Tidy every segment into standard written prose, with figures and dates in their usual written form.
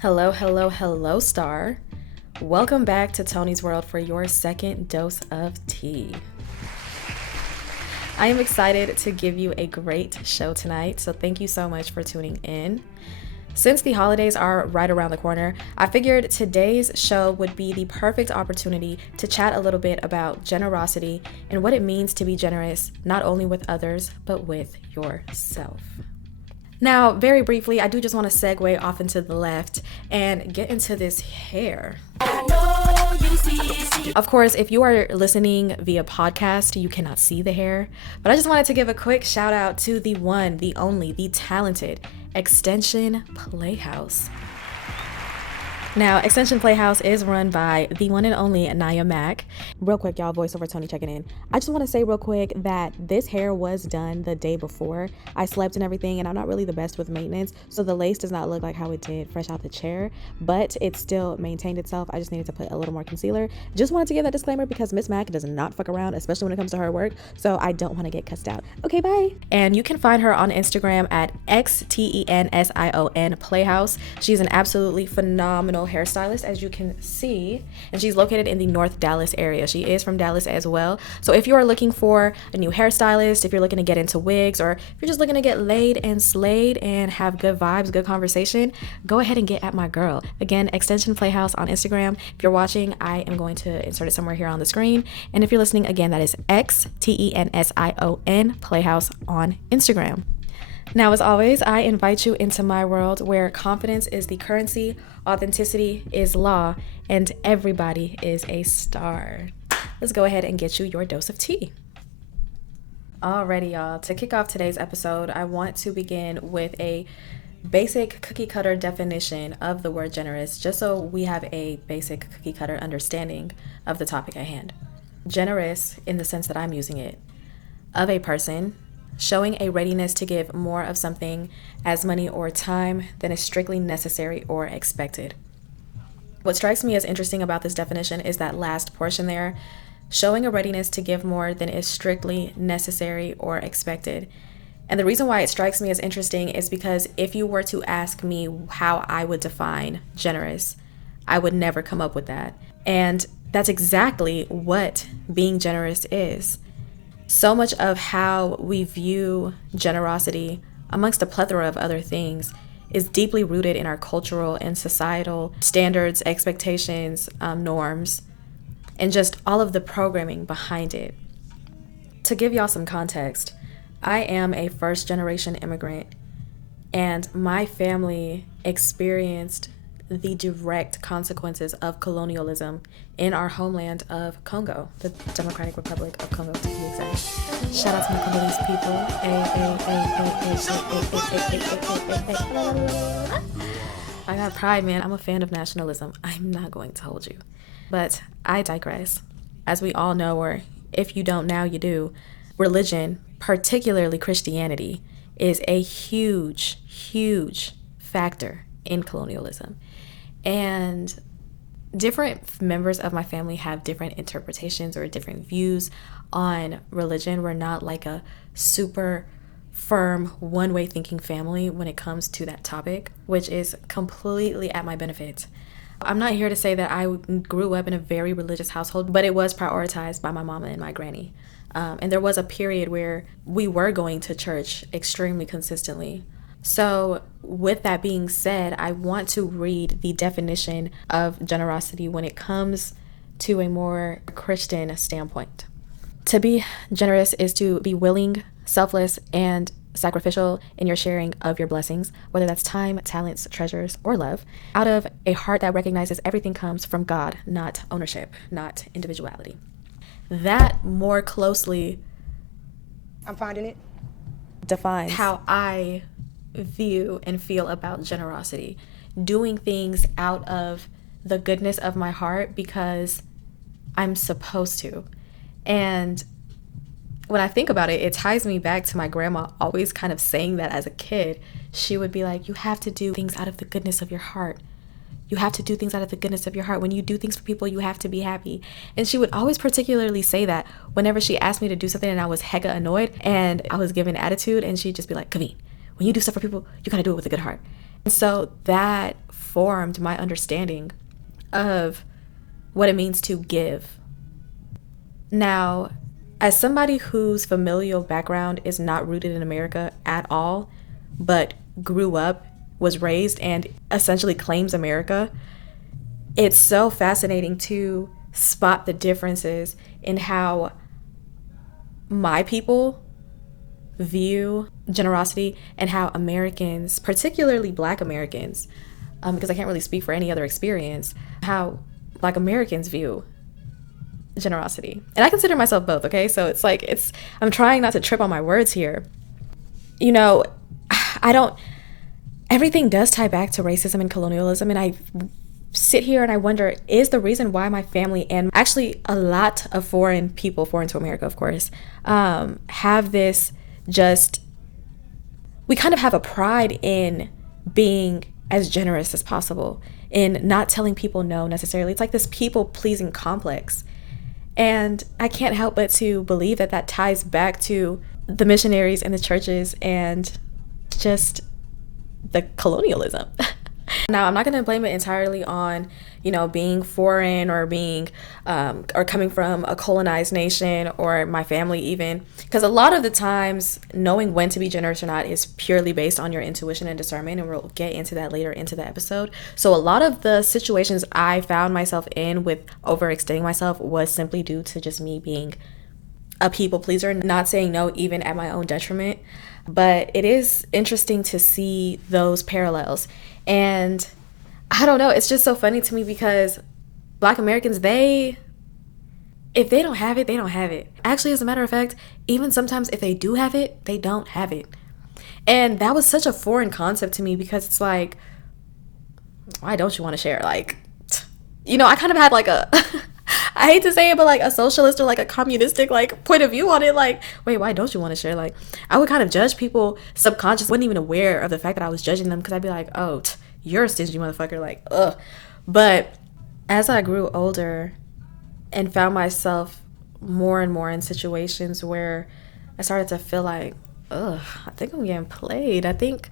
Hello, hello, hello, star. Welcome back to Toni's World for your second dose of tea. I am excited to give you a great show tonight, so thank you so much for tuning in. Since the holidays are right around the corner, I figured today's show would be the perfect opportunity to chat a little bit about generosity and what it means to be generous, not only with others, but with yourself. Now, very briefly, I do just want to segue off into the left and get into this hair. Of course, if you are listening via podcast, you cannot see the hair, but I just wanted to give a quick shout out to the one, the only, the talented Extension Playhouse. Now, Extension Playhouse is run by the one and only Naya Mack. Real quick, y'all, voiceover Toni checking in. I just want to say real quick that this hair was done the day before. I slept and everything, and I'm not really the best with maintenance, so the lace does not look like how it did fresh out the chair, but it still maintained itself. I just needed to put a little more concealer. Just wanted to give that disclaimer because Miss Mack does not fuck around, especially when it comes to her work, so I don't want to get cussed out. Okay, bye. And you can find her on Instagram at XTENSION Playhouse. She's an absolutely phenomenal hairstylist, as you can see, and she's located in the North Dallas area. She is from Dallas as well. So if you are looking for a new hairstylist, if you're looking to get into wigs, or if you're just looking to get laid and slayed and have good vibes, good conversation, go ahead and get at my girl. Again, Extension Playhouse on Instagram. If you're watching, I am going to insert it somewhere here on the screen. And if you're listening, again, that is XTENSION Playhouse on Instagram. Now, as always, I invite you into my world where confidence is the currency, authenticity is law, and everybody is a star. Let's go ahead and get you your dose of tea. Alrighty, y'all. To kick off today's episode, I want to begin with a basic cookie cutter definition of the word generous, just so we have a basic cookie cutter understanding of the topic at hand. Generous, in the sense that I'm using it, of a person showing a readiness to give more of something as money or time than is strictly necessary or expected. What strikes me as interesting about this definition is that last portion there, showing a readiness to give more than is strictly necessary or expected. And the reason why it strikes me as interesting is because if you were to ask me how I would define generous, I would never come up with that. And that's exactly what being generous is. So much of how we view generosity, amongst a plethora of other things, is deeply rooted in our cultural and societal standards, expectations, norms, and just all of the programming behind it. To give y'all some context, I am a first-generation immigrant, and my family experienced the direct consequences of colonialism in our homeland of Congo, the Democratic Republic of Congo, to be exact. Shout out to my Congolese people. I got pride, man. I'm a fan of nationalism. I'm not going to hold you. But I digress. As we all know, or if you don't now, you do, religion, particularly Christianity, is a huge, huge factor in colonialism. And different members of my family have different interpretations or different views on religion. We're not like a super firm one-way thinking family when it comes to that topic, which is completely at my benefit. I'm not here to say that I grew up in a very religious household, but it was prioritized by my mama and my granny. And there was a period where we were going to church extremely consistently. So with that being said, I want to read the definition of generosity when it comes to a more Christian standpoint. To be generous is to be willing, selfless, and sacrificial in your sharing of your blessings, whether that's time, talents, treasures, or love, out of a heart that recognizes everything comes from God, not ownership, not individuality. That more closely, I'm finding it, defines how I view and feel about generosity. Doing things out of the goodness of my heart because I'm supposed to. And when I think about it, it ties me back to my grandma always kind of saying that as a kid. She would be like, you have to do things out of the goodness of your heart. You have to do things out of the goodness of your heart. When you do things for people, you have to be happy. And she would always particularly say that whenever she asked me to do something and I was hecka annoyed and I was given attitude, and she'd just be like, Kaveen, when you do stuff for people, you gotta do it with a good heart. And so that formed my understanding of what it means to give. Now, as somebody whose familial background is not rooted in America at all, but grew up, was raised, and essentially claims America, it's so fascinating to spot the differences in how my people view generosity and how Americans, particularly Black Americans, because I can't really speak for any other experience, how Black Americans view generosity. And I consider myself both, okay? So it's like, I'm trying not to trip on my words here. You know, everything does tie back to racism and colonialism, and I sit here and I wonder, is the reason why my family, and actually a lot of foreign people, foreign to America, of course, have this we kind of have a pride in being as generous as possible, in not telling people no necessarily. It's like this people-pleasing complex. And I can't help but to believe that ties back to the missionaries and the churches and just the colonialism. Now, I'm not going to blame it entirely on, being foreign or being or coming from a colonized nation or my family even, because a lot of the times knowing when to be generous or not is purely based on your intuition and discernment, and we'll get into that later into the episode. So a lot of the situations I found myself in with overextending myself was simply due to just me being a people pleaser, not saying no even at my own detriment. But it is interesting to see those parallels. And I don't know, it's just so funny to me because Black Americans, if they don't have it, they don't have it. Actually, as a matter of fact, even sometimes if they do have it, they don't have it. And that was such a foreign concept to me because it's like, why don't you want to share? Like, I kind of had like I hate to say it, but like a socialist or like a communistic like point of view on it. Like, wait, why don't you want to share? Like, I would kind of judge people subconsciously, wasn't even aware of the fact that I was judging them because I'd be like, oh, you're a stingy motherfucker. Like, ugh. But as I grew older and found myself more and more in situations where I started to feel like, ugh, I think I'm getting played. I think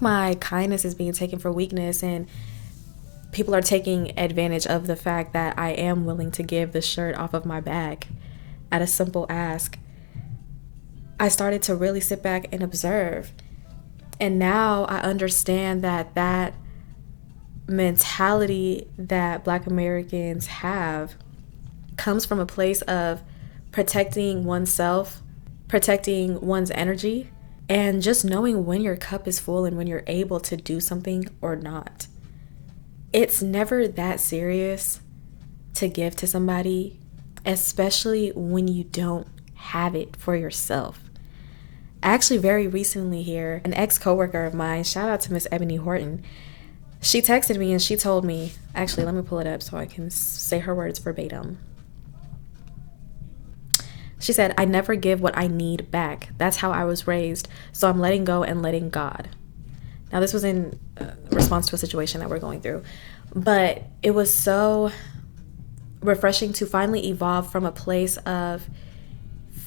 my kindness is being taken for weakness, and people are taking advantage of the fact that I am willing to give the shirt off of my back at a simple ask. I started to really sit back and observe. And now I understand that mentality that Black Americans have comes from a place of protecting oneself, protecting one's energy, and just knowing when your cup is full and when you're able to do something or not. It's never that serious to give to somebody, especially when you don't have it for yourself. Actually, very recently here, an ex-coworker of mine, shout out to Miss Ebony Horton, she texted me and she told me, actually, let me pull it up so I can say her words verbatim. She said, I never give what I need back. That's how I was raised. So I'm letting go and letting God. Now, this was in response to a situation that we're going through, but it was so refreshing to finally evolve from a place of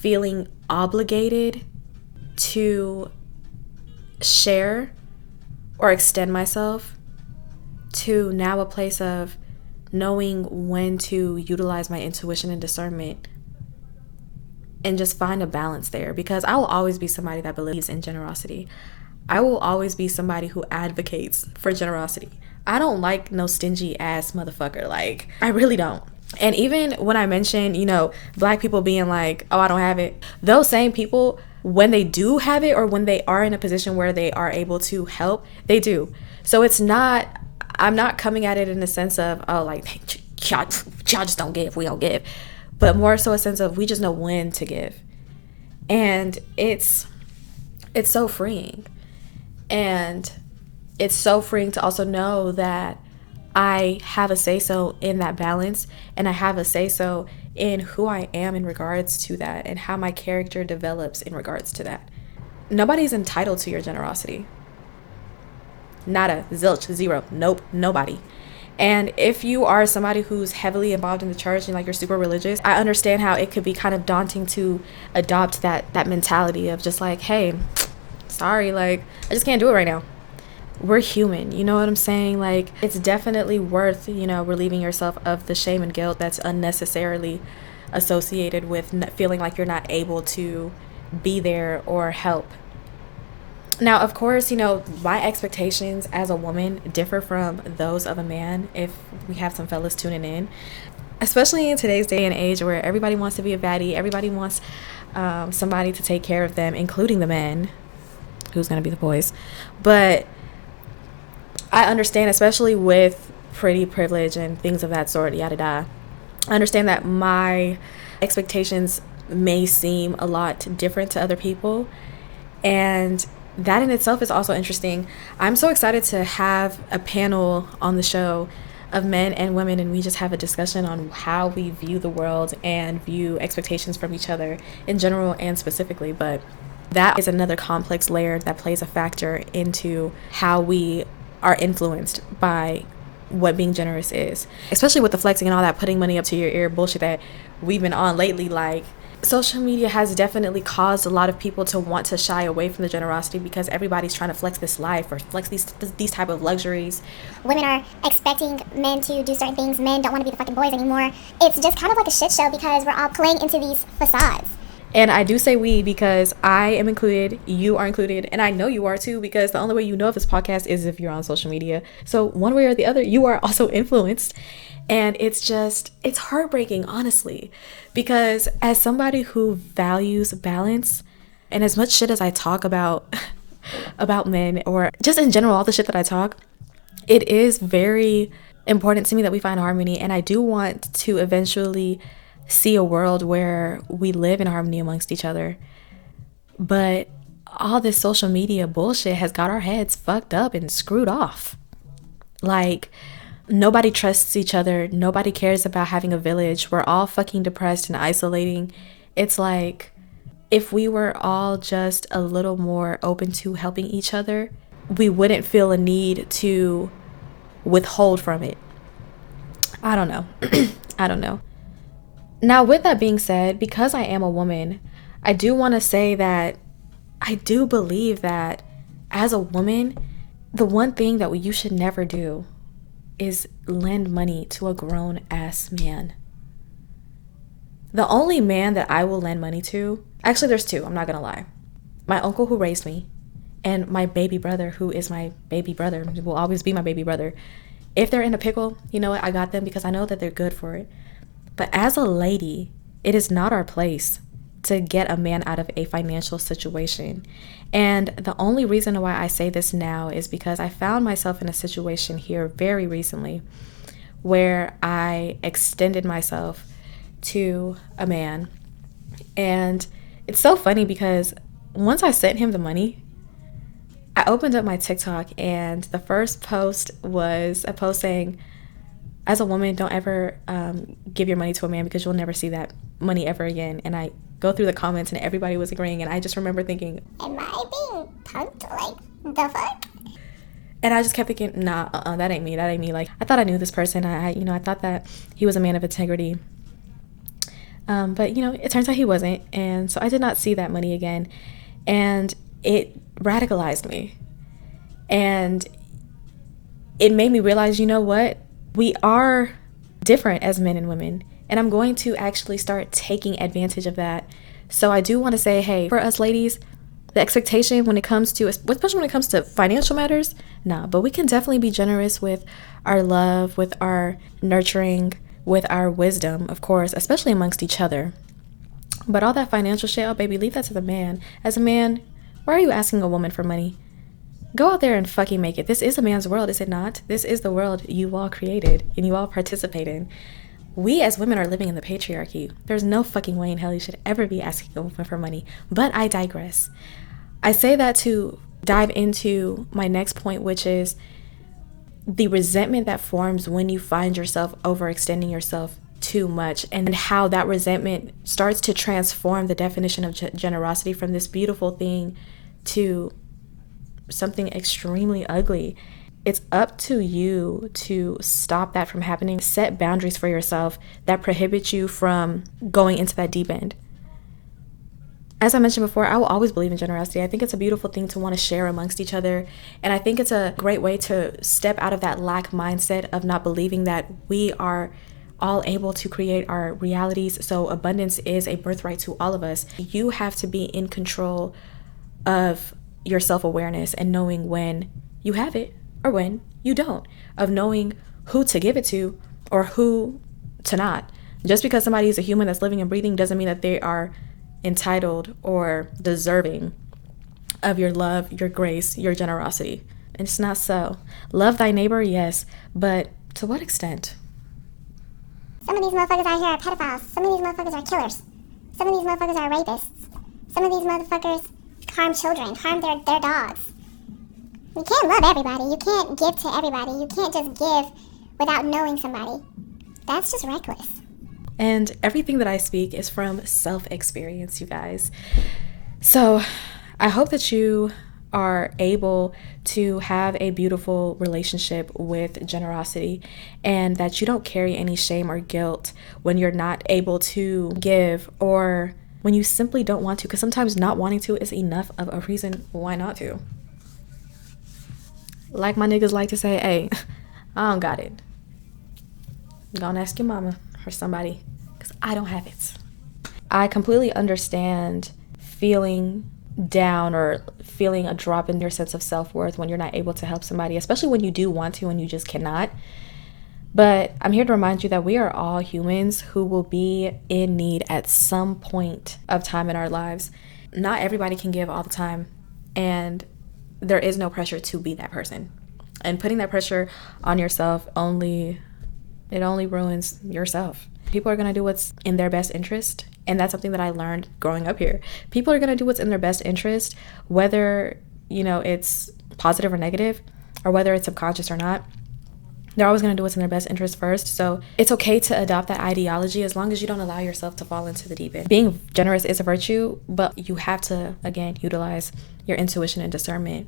feeling obligated to share or extend myself to now a place of knowing when to utilize my intuition and discernment and just find a balance there, because I will always be somebody that believes in generosity. I will always be somebody who advocates for generosity. I don't like no stingy ass motherfucker. Like, I really don't. And even when I mention, Black people being like, oh, I don't have it, those same people, when they do have it or when they are in a position where they are able to help, they do. So I'm not coming at it in the sense of, oh, like, y'all just don't give, we don't give. But more so a sense of, we just know when to give. And it's so freeing. And it's so freeing to also know that I have a say-so in that balance, and I have a say-so in who I am in regards to that and how my character develops in regards to that. Nobody's entitled to your generosity. Nada, zilch, zero, nope, nobody. And if you are somebody who's heavily involved in the church and like you're super religious, I understand how it could be kind of daunting to adopt that mentality of just like, hey, sorry, like, I just can't do it right now. we're human. You know what I'm saying? Like, it's definitely worth, relieving yourself of the shame and guilt that's unnecessarily associated with feeling like you're not able to be there or help. Now, of course, my expectations as a woman differ from those of a man, if we have some fellas tuning in. Especially in today's day and age where everybody wants to be a baddie, everybody wants somebody to take care of them, including the men, who's going to be the boys. But I understand, especially with pretty privilege and things of that sort, yada yada. I understand that my expectations may seem a lot different to other people. And that in itself is also interesting. I'm so excited to have a panel on the show of men and women, and we just have a discussion on how we view the world and view expectations from each other in general and specifically. But that is another complex layer that plays a factor into how we are influenced by what being generous is, especially with the flexing and all that putting money up to your ear bullshit that we've been on lately. Like, social media has definitely caused a lot of people to want to shy away from the generosity because everybody's trying to flex this life or flex these type of luxuries. Women are expecting men to do certain things. Men don't want to be the fucking boys anymore. It's just kind of like a shit show because we're all playing into these facades. And I do say we because I am included, you are included, and I know you are too, because the only way you know of this podcast is if you're on social media. So one way or the other, you are also influenced. And it's heartbreaking, honestly, because as somebody who values balance, and as much shit as I talk about about men, or just in general, all the shit that I talk, it is very important to me that we find harmony. And I do want to eventually see a world where we live in harmony amongst each other. But all this social media bullshit has got our heads fucked up and screwed off. Like, nobody trusts each other. Nobody cares about having a village. We're all fucking depressed and isolating. It's like, if we were all just a little more open to helping each other, we wouldn't feel a need to withhold from it. I don't know. I don't know. Now, with that being said, because I am a woman, I do want to say that I do believe that as a woman, the one thing that you should never do is lend money to a grown ass man. The only man that I will lend money to, actually there's two, I'm not gonna lie. My uncle who raised me and my baby brother who is my baby brother, will always be my baby brother. If they're in a pickle, you know what, I got them because I know that they're good for it. But as a lady, it is not our place to get a man out of a financial situation. And the only reason why I say this now is because I found myself in a situation here very recently where I extended myself to a man. And it's so funny because once I sent him the money, I opened up my TikTok and the first post was a post saying, as a woman, don't ever give your money to a man because you'll never see that money ever again. And I go through the comments and everybody was agreeing. And I just remember thinking, am I being punked? Like, the fuck? And I just kept thinking, nah, that ain't me. Like, I thought I knew this person. I thought that he was a man of integrity. But, it turns out he wasn't. And so I did not see that money again. And it radicalized me. And it made me realize, you know what? We are different as men and women, and I'm going to actually start taking advantage of that. So I do want to say, hey, for us ladies, the expectation when it comes to, especially when it comes to financial matters, nah, but we can definitely be generous with our love, with our nurturing, with our wisdom, of course, especially amongst each other. But all that financial shit, oh baby, leave that to the man. As a man, why are you asking a woman for money? Go out there and fucking make it. This is a man's world, is it not? This is the world you all created and you all participate in. We as women are living in the patriarchy. There's no fucking way in hell you should ever be asking a woman for money. But I digress. I say that to dive into my next point, which is the resentment that forms when you find yourself overextending yourself too much, and how that resentment starts to transform the definition of generosity from this beautiful thing to something extremely ugly. It's up to you to stop that from happening. Set boundaries for yourself that prohibit you from going into that deep end. As I mentioned before, I will always believe in generosity. I think it's a beautiful thing to want to share amongst each other. And I think it's a great way to step out of that lack mindset of not believing that we are all able to create our realities. So abundance is a birthright to all of us. You have to be in control of your self-awareness and knowing when you have it or when you don't, of knowing who to give it to or who to not. Just because somebody is a human that's living and breathing doesn't mean that they are entitled or deserving of your love, your grace, your generosity. And it's not so. Love thy neighbor, yes, but to what extent? Some of these motherfuckers out here are pedophiles. Some of these motherfuckers are killers. Some of these motherfuckers are rapists. Some of these motherfuckers harm children, harm their dogs. You can't love everybody. You can't give to everybody. You can't just give without knowing somebody. That's just reckless. And everything that I speak is from self-experience, you guys. So I hope that you are able to have a beautiful relationship with generosity and that you don't carry any shame or guilt when you're not able to give or when you simply don't want to, because sometimes not wanting to is enough of a reason why not to. Like my niggas like to say, hey, I don't got it. Go and ask your mama or somebody, because I don't have it. I completely understand feeling down or feeling a drop in your sense of self-worth when you're not able to help somebody, especially when you do want to and you just cannot. But I'm here to remind you that we are all humans who will be in need at some point of time in our lives. Not everybody can give all the time, and there is no pressure to be that person. And putting that pressure on yourself only ruins yourself. People are going to do what's in their best interest. And that's something that I learned growing up here. People are going to do what's in their best interest, whether, it's positive or negative, or whether it's subconscious or not. They're always going to do what's in their best interest first. So it's okay to adopt that ideology as long as you don't allow yourself to fall into the deep end. Being generous is a virtue, but you have to, again, utilize your intuition and discernment.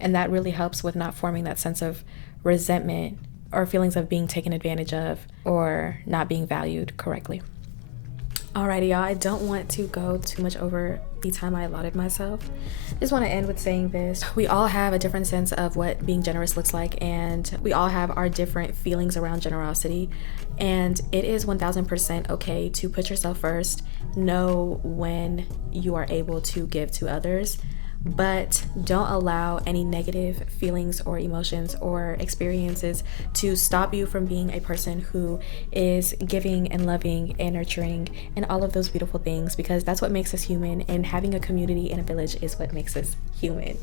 And that really helps with not forming that sense of resentment or feelings of being taken advantage of or not being valued correctly. Alrighty, y'all, I don't want to go too much over the time I allotted myself. I just want to end with saying this. We all have a different sense of what being generous looks like, and we all have our different feelings around generosity. And it is 1000% okay to put yourself first, know when you are able to give to others, but don't allow any negative feelings or emotions or experiences to stop you from being a person who is giving and loving and nurturing and all of those beautiful things, because that's what makes us human, and having a community and a village is what makes us human.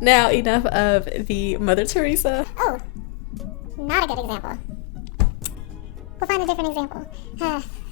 Now, enough of the Mother Teresa. Oh, not a good example. We'll find a different example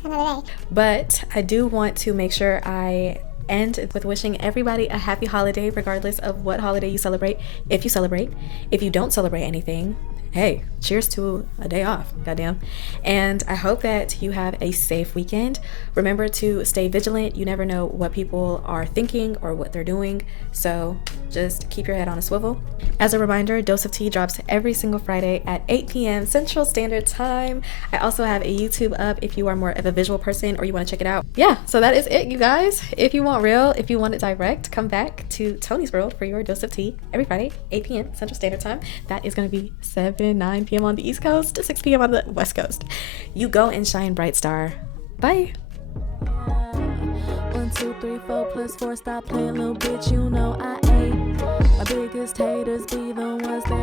another day. But I do want to make sure I end with wishing everybody a happy holiday, regardless of what holiday you celebrate. If you celebrate, if you don't celebrate anything, hey, cheers to a day off, goddamn. And I hope that you have a safe weekend. Remember to stay vigilant. You never know what people are thinking or what they're doing, so just keep your head on a swivel. As a reminder, Dose of Tea drops every single Friday at 8 p.m. Central Standard Time. I also have a YouTube up if you are more of a visual person or you want to check it out. Yeah, so that is it, you guys. If you want real, if you want it direct, come back to Toni's World for your Dose of Tea every Friday, 8 p.m. Central Standard Time. That is going to be 9 p.m. on the East Coast, 6 p.m. on the West Coast. You go and shine bright, star. Bye. 1, 2, 3, 4 plus 4. Stop playing, little bitch. You know I ain't. My biggest haters be the ones that